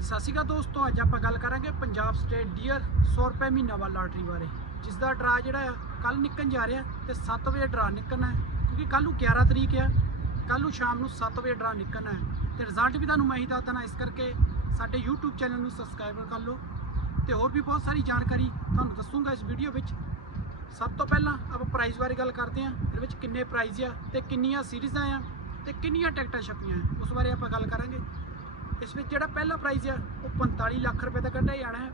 ਹਾਂਜੀ ਸਤਿ ਸ਼੍ਰੀ ਅਕਾਲ ਦੋਸਤੋ, ਅੱਜ ਆਪਾਂ ਗੱਲ ਕਰਾਂਗੇ ਪੰਜਾਬ ਸਟੇਟ ਡੀਅਰ 100 ਰੁਪਏ ਮਹੀਨਾ ਵਾਲਾ ਲਾਟਰੀ ਬਾਰੇ ਜਿਸ ਦਾ ਡਰਾ ਜਿਹੜਾ ਆ ਕੱਲ ਨਿਕਲਣ ਜਾ ਰਿਹਾ ਤੇ 7 ਵਜੇ ਡਰਾ ਨਿਕਲਣਾ ਕਿਉਂਕਿ ਕੱਲ ਨੂੰ 11 ਤਰੀਕ ਆ ਕੱਲ ਨੂੰ ਸ਼ਾਮ ਨੂੰ 7 ਵਜੇ ਡਰਾ ਨਿਕਲਣਾ ਹੈ। ਤੇ ਰਿਜ਼ਲਟ ਵੀ ਤੁਹਾਨੂੰ ਮੈਂ ਹੀ ਦੱਸ ਦੇਣਾ ਇਸ ਕਰਕੇ ਸਾਡੇ YouTube ਚੈਨਲ ਨੂੰ ਸਬਸਕ੍ਰਾਈਬ ਕਰ ਲਓ। ਤੇ ਹੋਰ ਵੀ ਬਹੁਤ ਸਾਰੀ ਜਾਣਕਾਰੀ ਤੁਹਾਨੂੰ ਦੱਸੂਗਾ ਇਸ ਵੀਡੀਓ ਵਿੱਚ। ਸਭ ਤੋਂ ਪਹਿਲਾਂ ਆਪਾਂ ਪ੍ਰਾਈਜ਼ ਬਾਰੇ ਗੱਲ ਕਰਦੇ ਹਾਂ, ਇਹਦੇ ਵਿੱਚ ਕਿੰਨੇ ਪ੍ਰਾਈਜ਼ ਆ ਤੇ ਕਿੰਨੀਆਂ ਸੀਰੀਜ਼ਾਂ ਆ ਤੇ ਕਿੰਨੀਆਂ ਟਿਕਟਾਂ ਛਪੀਆਂ ਉਸ ਬਾਰੇ ਆਪਾਂ ਗੱਲ ਕਰਾਂਗੇ। ਇਸ ਵਿੱਚ ਜਿਹੜਾ ਪਹਿਲਾ ਪ੍ਰਾਈਜ਼ ਆ, ਉਹ 45 ਲੱਖ ਰੁਪਏ ਦਾ ਕੱਢਿਆ ਜਾਣਾ ਹੈ।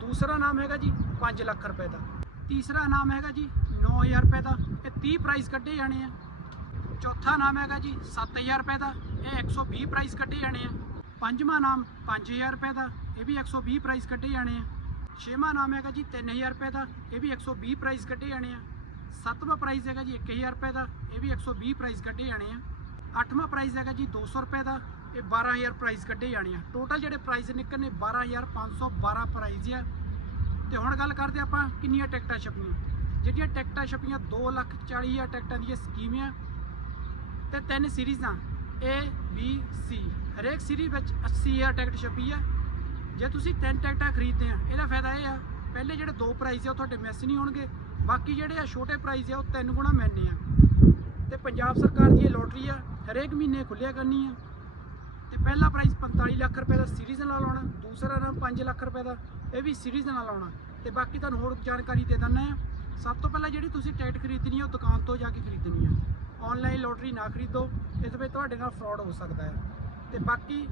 ਦੂਸਰਾ ਨਾਮ ਹੈਗਾ ਜੀ 5 ਲੱਖ ਰੁਪਏ ਦਾ। ਤੀਸਰਾ ਨਾਮ ਹੈਗਾ ਜੀ 9000 ਰੁਪਏ ਦਾ। ਇਹ 30 ਪ੍ਰਾਈਜ਼ ਕੱਢੇ ਜਾਣੇ ਆ। ਚੌਥਾ ਨਾਮ ਹੈਗਾ ਜੀ 7000 ਰੁਪਏ ਦਾ। ਇਹ 120 ਪ੍ਰਾਈਜ਼ ਕੱਢੇ ਜਾਣੇ ਆ। ਪੰਜਵਾਂ ਨਾਮ 5000 ਰੁਪਏ ਦਾ। ਇਹ ਵੀ 120 ਪ੍ਰਾਈਜ਼ ਕੱਢੇ ਜਾਣੇ ਆ। ਛੇਵਾਂ ਨਾਮ ਹੈਗਾ ਜੀ 3000 ਰੁਪਏ ਦਾ। ਇਹ ਵੀ 120 ਪ੍ਰਾਈਜ਼ ਕੱਢੇ ਜਾਣੇ ਆ। ਸੱਤਵਾਂ ਪ੍ਰਾਈਜ਼ ਹੈਗਾ ਜੀ 1000 ਰੁਪਏ ਦਾ। ਇਹ ਵੀ 120 ਪ੍ਰਾਈਜ਼ ਕੱਢੇ ਜਾਣੇ ਆ। ਅੱਠਵਾਂ ਪ੍ਰਾਈਜ਼ ਹੈਗਾ ਜੀ 200 ਰੁਪਏ ਦਾ। ਇਹ 12000 ਪ੍ਰਾਈਜ਼ ਕੱਢੇ ਜਾਣੇ ਆ। ਟੋਟਲ ਜਿਹੜੇ ਪ੍ਰਾਈਜ਼ ਨਿਕਲਨੇ 12512 ਪ੍ਰਾਈਜ਼ ਆ। ਤੇ ਹੁਣ ਗੱਲ ਕਰਦੇ ਆਪਾਂ ਕਿੰਨੀਆਂ ਟਿਕਟਾਂ ਛਪੀਆਂ ਜਿਹੜੀਆਂ ਟਿਕਟਾਂ ਛਪੀਆਂ 240000 ਟਿਕਟਾਂ ਦੀਆਂ ਸਕੀਮ। ਆ ਤੇ ਤਿੰਨ ਸੀਰੀਜ਼ਾਂ A, B, C ਹਰੇਕ ਸੀਰੀਜ਼ ਵਿੱਚ 80000 ਟਿਕਟ ਛਪੀ ਆ। ਜੇ ਤੁਸੀਂ ਤਿੰਨ ਟਿਕਟਾਂ ਖਰੀਦਦੇ ਆ, ਇਹਦਾ ਫਾਇਦਾ ਇਹ ਆ, ਪਹਿਲੇ ਜਿਹੜੇ ਦੋ ਪ੍ਰਾਈਜ਼ ਆ, ਉਹ ਤੁਹਾਡੇ ਮਿਸ ਨਹੀਂ ਹੋਣਗੇ। ਬਾਕੀ ਜਿਹੜੇ ਆ ਛੋਟੇ ਪ੍ਰਾਈਜ਼ ਆ, ਉਹ ਤਿੰਨ ਗੁਣਾ ਮਿਲਣੇ ਆ। ਤੇ ਪੰਜਾਬ ਸਰਕਾਰ ਦੀ ਇਹ ਲੋਟਰੀ ਆ, ਹਰੇਕ ਮਹੀਨੇ ਖੁੱਲਿਆ ਕਰਨੀ ਆ। ਤੇ ਪਹਿਲਾ ਪ੍ਰਾਈਜ਼ 45 ਲੱਖ ਰੁਪਏ ਦਾ ਸੀਰੀਜ਼ ਨਾਲ ਆਉਣਾ ਦੂਸਰਾ ਨਾਮ 5 ਲੱਖ ਰੁਪਏ ਦਾ, ਇਹ ਵੀ ਸੀਰੀਜ਼ ਨਾਲ ਆਉਣਾ ਤੇ ਬਾਕੀ ਤੁਹਾਨੂੰ ਹੋਰ ਜਾਣਕਾਰੀ ਦੇ ਦਿੰਦਾ ਆ ਸਭ ਤੋਂ ਪਹਿਲਾਂ ਜਿਹੜੀ ਤੁਸੀਂ ਟਿਕਟ ਖਰੀਦਣੀ ਆ, ਉਹ ਦੁਕਾਨ ਤੋਂ ਜਾ ਕੇ ਖਰੀਦਣੀ ਆ। ਆਨਲਾਈਨ ਲੋਟਰੀ ਨਾ ਖਰੀਦੋ, ਇਸ ਵਿੱਚ ਤੁਹਾਡੇ ਨਾਲ ਫਰਾਡ ਹੋ ਸਕਦਾ ਹੈ। ਤੇ ਬਾਕੀ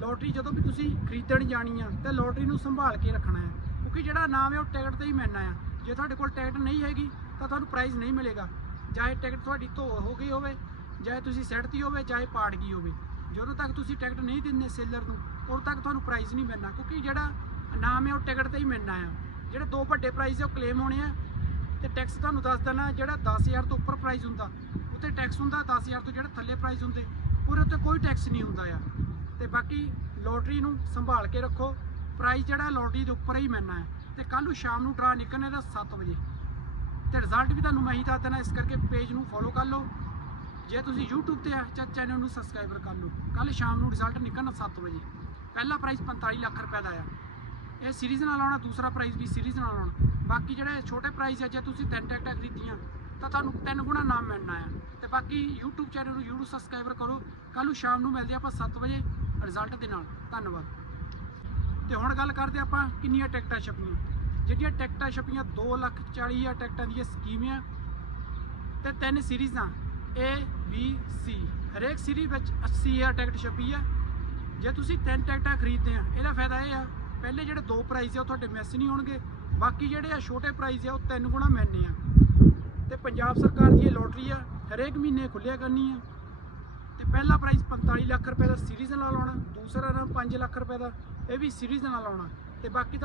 ਲੋਟਰੀ ਜਦੋਂ ਵੀ ਤੁਸੀਂ ਖਰੀਦਣ ਜਾਣੀ ਆ, ਤਾਂ ਲੋਟਰੀ ਨੂੰ ਸੰਭਾਲ ਕੇ ਰੱਖਣਾ ਹੈ। ਕਿਉਂਕਿ ਜਿਹੜਾ ਨਾਮ ਹੈ, ਉਹ ਟਿਕਟ ਤੇ ਹੀ ਮਿਲਣਾ ਆ। ਜੇ ਤੁਹਾਡੇ ਕੋਲ ਟਿਕਟ ਨਹੀਂ ਹੈਗੀ, ਤਾਂ ਤੁਹਾਨੂੰ ਪ੍ਰਾਈਜ਼ ਨਹੀਂ ਮਿਲੇਗਾ। ਚਾਹੇ ਟਿਕਟ ਤੁਹਾਡੀ ਧੋ ਹੋ ਗਈ ਹੋਵੇ, ਚਾਹੇ ਤੁਸੀਂ ਸੈੱਟਤੀ ਹੋਵੇ, ਚਾਹੇ ਪਾੜ ਗਈ ਹੋਵੇ। ਜਦੋਂ ਤੱਕ ਤੁਸੀਂ ਟਿਕਟ ਨਹੀਂ ਦਿੰਦੇ ਸੇਲਰ ਨੂੰ, ਉਦੋਂ ਤੱਕ ਤੁਹਾਨੂੰ ਪ੍ਰਾਈਜ਼ ਨਹੀਂ ਮਿਲਣਾ, ਕਿਉਂਕਿ ਜਿਹੜਾ ਨਾਮ ਹੈ ਉਹ ਟਿਕਟ ਤੇ ਹੀ ਮਿਲਣਾ ਆ। ਜਿਹੜੇ ਦੋ ਵੱਡੇ ਪ੍ਰਾਈਜ਼ ਉਹ ਕਲੇਮ ਹੋਣੇ ਆ, ਤੇ ਟੈਕਸ ਤੁਹਾਨੂੰ ਦੱਸ ਦੇਣਾ, ਜਿਹੜਾ 10000 ਤੋਂ ਉੱਪਰ ਪ੍ਰਾਈਜ਼ ਹੁੰਦਾ ਉੱਤੇ ਟੈਕਸ ਹੁੰਦਾ 10000 ਤੋਂ ਜਿਹੜੇ ਥੱਲੇ ਪ੍ਰਾਈਜ਼ ਹੁੰਦੇ, ਉਹਦੇ ਉੱਤੇ ਕੋਈ ਟੈਕਸ ਨਹੀਂ ਹੁੰਦਾ ਆ। ਤੇ ਬਾਕੀ ਲੋਟਰੀ ਨੂੰ ਸੰਭਾਲ ਕੇ ਰੱਖੋ ਪ੍ਰਾਈਜ਼ ਜਿਹੜਾ ਲੋਟਰੀ ਦੇ ਉੱਪਰ ਹੀ ਮਿਲਣਾ ਹੈ ਤੇ ਕੱਲ ਨੂੰ ਸ਼ਾਮ ਨੂੰ ਡਰਾ ਨਿਕਲਣਾ ਦਾ 7 ਵਜੇ। ਤੇ ਰਿਜ਼ਲਟ ਵੀ ਤੁਹਾਨੂੰ ਮੈਂ ਹੀ ਦੱਸ ਦੇਣਾ, ਇਸ ਕਰਕੇ ਪੇਜ ਨੂੰ ਫੋਲੋ ਕਰ ਲਓ। ਜੇ ਤੁਸੀਂ YouTube ਤੇ ਆ ਤਾਂ ਚੈਨਲ ਨੂੰ ਸਬਸਕ੍ਰਾਈਬਰ ਕਰ ਲਓ। ਕੱਲ ਸ਼ਾਮ ਨੂੰ ਰਿਜ਼ਲਟ ਨਿਕਲਣਾ 7 ਵਜੇ। ਪਹਿਲਾ ਪ੍ਰਾਈਜ਼ 45 ਲੱਖ ਰੁਪਏ ਦਾ ਆ। ਇਹ ਸੀਰੀਜ਼ ਨਾਲ ਆਉਣਾ, ਦੂਸਰਾ ਪ੍ਰਾਈਜ਼ ਵੀ ਸੀਰੀਜ਼ ਨਾਲ ਆਉਣਾ। ਬਾਕੀ ਜਿਹੜੇ ਛੋਟੇ ਪ੍ਰਾਈਜ਼ ਆ, ਜੇ ਤੁਸੀਂ ਤਿੰਨ ਟਿਕਟਾਂ ਖਰੀਦੀਆਂ ਤਾਂ ਤੁਹਾਨੂੰ ਤਿੰਨ ਗੁਣਾ ਨਾਮ ਮਿਲਣਾ ਆ। ਤੇ ਬਾਕੀ YouTube ਚੈਨਲ ਨੂੰ YouTube ਸਬਸਕ੍ਰਾਈਬਰ ਕਰੋ। ਕੱਲ ਨੂੰ ਸ਼ਾਮ ਨੂੰ ਮਿਲਦੇ ਆਪਾਂ 7 ਵਜੇ ਰਿਜ਼ਲਟ ਦੇ ਨਾਲ। ਧੰਨਵਾਦ। ਤੇ ਹੁਣ ਗੱਲ ਕਰਦੇ ਆਪਾਂ ਕਿੰਨੀਆਂ ਟਿਕਟਾਂ ਛਪੀਆਂ। ਜਿਹੜੀਆਂ ਟਿਕਟਾਂ ਛਪੀਆਂ 240000 ਟਿਕਟਾਂ ਦੀਆਂ ਸਕੀਮ। ਆ ਤੇ ਤਿੰਨ ਸੀਰੀਜ਼ਾਂ ਇਹ B ਸੀ ਹਰੇਕ ਸੀਰੀਜ਼ ਵਿੱਚ 80000 ਟਿਕਟ ਛਪੀ ਆ। ਜੇ ਤੁਸੀਂ ਤਿੰਨ ਟਿਕਟਾਂ ਖਰੀਦਦੇ ਆ, ਇਹਦਾ ਫਾਇਦਾ ਇਹ ਆ, ਪਹਿਲੇ ਜਿਹੜੇ ਦੋ ਪ੍ਰਾਈਜ਼ ਆ, ਉਹ ਤੁਹਾਡੇ ਮਿਸ ਨਹੀਂ ਹੋਣਗੇ। ਬਾਕੀ ਜਿਹੜੇ ਆ ਛੋਟੇ ਪ੍ਰਾਈਜ਼ ਆ, ਉਹ ਤਿੰਨ ਗੁਣਾ ਮਿਲਣੇ ਆ। ਤੇ ਪੰਜਾਬ ਸਰਕਾਰ ਦੀ ਇਹ ਲੋਟਰੀ ਆ, ਹਰੇਕ ਮਹੀਨੇ ਖੁੱਲਿਆ ਕਰਨੀ ਆ। ਤੇ ਪਹਿਲਾ ਪ੍ਰਾਈਜ਼ 45 ਲੱਖ ਰੁਪਏ ਦਾ ਸੀਰੀਜ਼ ਨਾਲ ਲਾਉਣਾ, ਦੂਸਰਾ ਨਾਮ 5 ਲੱਖ ਰੁਪਏ ਦਾ, ਇਹ ਵੀ ਸੀਰੀਜ਼ ਨਾਲ ਆਉਣਾ ਤੇ ਬਾਕੀ ਤਾਂ